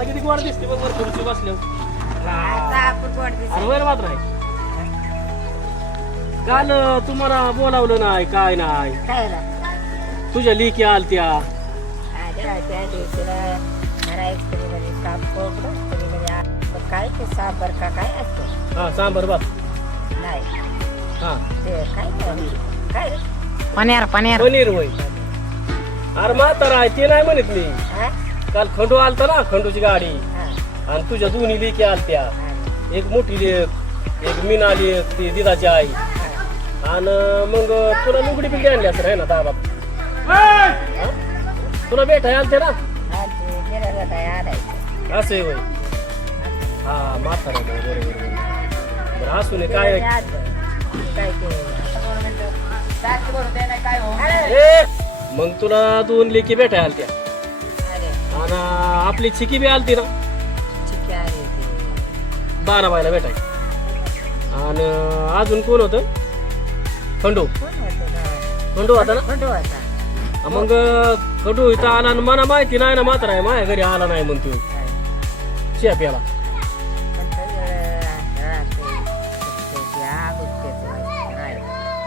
आता किती गोड दिसते बघ वर खुर्ची बसल्यावर. अरे वर मात्र आहे. काल तुम्हाला बोलावलं नाही काय नाही. तुझ्या लेकी आलत्या. काय ते सांबर का काय असतं हा सांबर भात. नाही हा ते काय पनीर पनीर पनीर होय. अरे म्हातारा आहे ते नाही म्हणत मी. हा? काल खंडू आलता ना खंडूची गाडी हा, आणि तुझ्या दोन्ही लेकी आलत्या. हा, एक मोठी लेक एक मीना लेक ती दिदाची आई. आणि मग तुला लुगडी बिगडी आणली असं आहे ना दाबात. तुला भेटाय आलते ना हा, ते गेलेलं काय आणायचं. असं आहे होय. हा म्हातारा आहे, बरोबर बरं असू नये काय ते आलं. काय ते ए, मग तुला दोन लेकी भेटाय आलत्या अरे आणि आपली चिकी बी आलती ना चिके आले ते 12 बायला भेटाय. आणि अजून कोण होतं खंडू. कोण होतं ना खंडू होता ना. खंडू होता. मग खंडू इथं आला आणि मला माहिती नाही ना म्हातारा आहे माझ्या घरी आला नाही म्हणतो चिया प्याला. पण तो राहते ते आगुत्तेच राहील.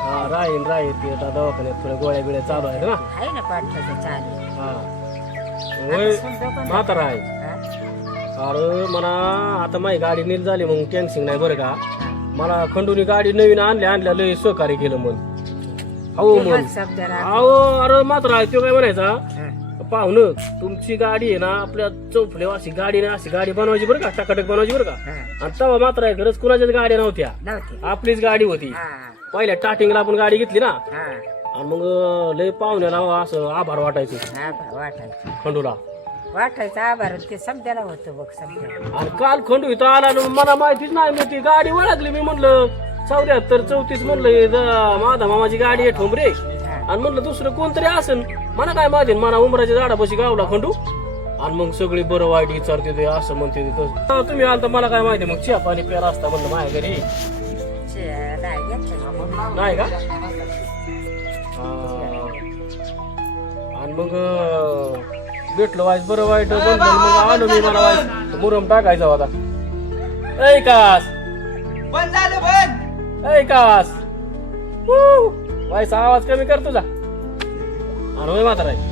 हा राहील ते आता दवाखान्यात थोड्या गोळ्या बिळ्या चालू आहेत ना. आहे ना पाठवायचं चालेल. हा होय म्हातारा आहे. हा? अरे मला आता माझी गाडी नील झाली मग टेन्शन नाही बरं का. हा. मला खंडूनी गाडी नवीन आणल्या लय सहकार्य केलं मग. हो ते मग बस शब्दाला. अहो अरे मात्र आहे तो काय म्हणायचा हा. पाहुणं तुमची गाडी आहे ना आपल्या चौफल्या अशी गाडी नाही अशी गाडी बनवायची बरं का टकाटक बनवायची बरं का. हा. आणि तेव्हा मात्र आहे खरंच कुणाच्याच गाड्या नव्हत्या नव्हती. आपलीच गाडी होती. हा, पहिल्या स्टार्टिंगला आपण गाडी घेतली ना हा, आणि मग लय पाहुण्याला असं आभार वाटायचं हा, वाटायचं खंडूला. वाटायचं आभार ते समजायला होतं बघ समजा. आणि काल खंडू इथं आला आणि मला माहितीच नाही मी ती गाडी ओळखली. मी म्हणलं 74-34 म्हणलं हे माझा मामाची गाडी आहे ठोंबरे. आणि म्हणलं दुसरं कोणतरी असेल मला काय माहिती. मला उमराच्या झाडापाशी गावला खंडू आणि मग सगळी बरं वाईट विचारते ते असं म्हणते ते. तुम्ही आलं तर मला काय माहिती मग चहा पाणी प्यायला असता म्हणलं माझ्या घरी नाही घेतलं. नाही का. आणि मग भेटलं वाईट बरं वाईट बनलं मग आलो मी. मला वाईट मुरम टाकायचा होता. ऐ कास बंद झालं बंद. ऐ कास व्हायचा आवाज कमी कर तुझा. आणि होय म्हातारा आहे.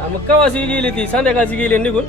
आणि मग कवाशी गेली ती संध्याकाळची गेली निघून.